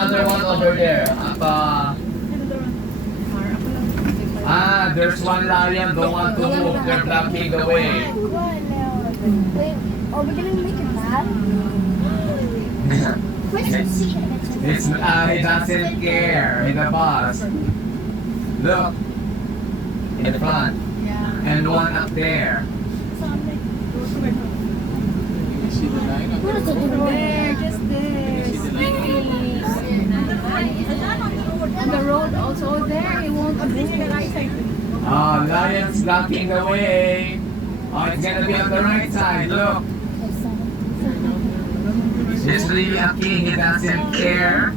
Another one over there. There's one lion. Don't want to move. They're blocking the way. Wait, are we gonna make it bad? He doesn't care. In the bus. Look. In the front. And one up there. What is it? There, just there. And the road also there, it won't be the right side. Oh, lion's blocking the way. Oh, it's gonna be on the right side. Look. It's really a king. He doesn't care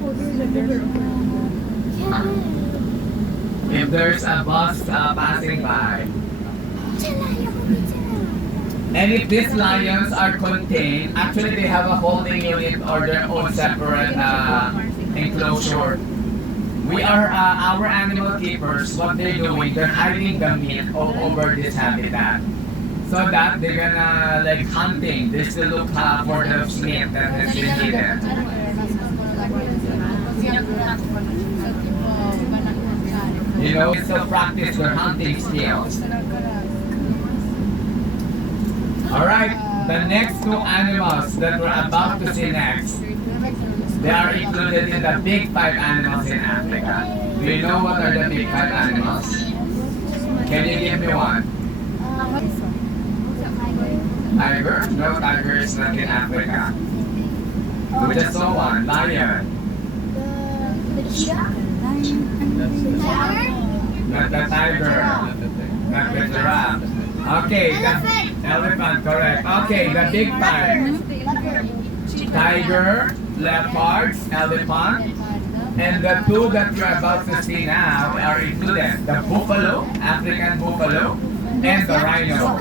if there's a bus passing by. And if these lions are contained, actually they have a holding unit or their own separate enclosure. We are our animal keepers. What they're doing, they're hiding the meat all over this habitat, so that they're gonna like hunting. They still look for the meat that has been hidden. You know, it's still practice their hunting skills. Alright, the next two animals that we're about to see next, they are included in the big five animals in Africa. Do you know what are the big five animals? Can you give me one? Tiger? No, tiger is not in Africa. We just saw one. Lion. The cheetah? Not the tiger. Not the giraffe. Okay, the elephant, correct. Okay, the big five. Tiger, leopard, elephant, and the two that you're about to see now are included. The buffalo, African buffalo, and the rhino.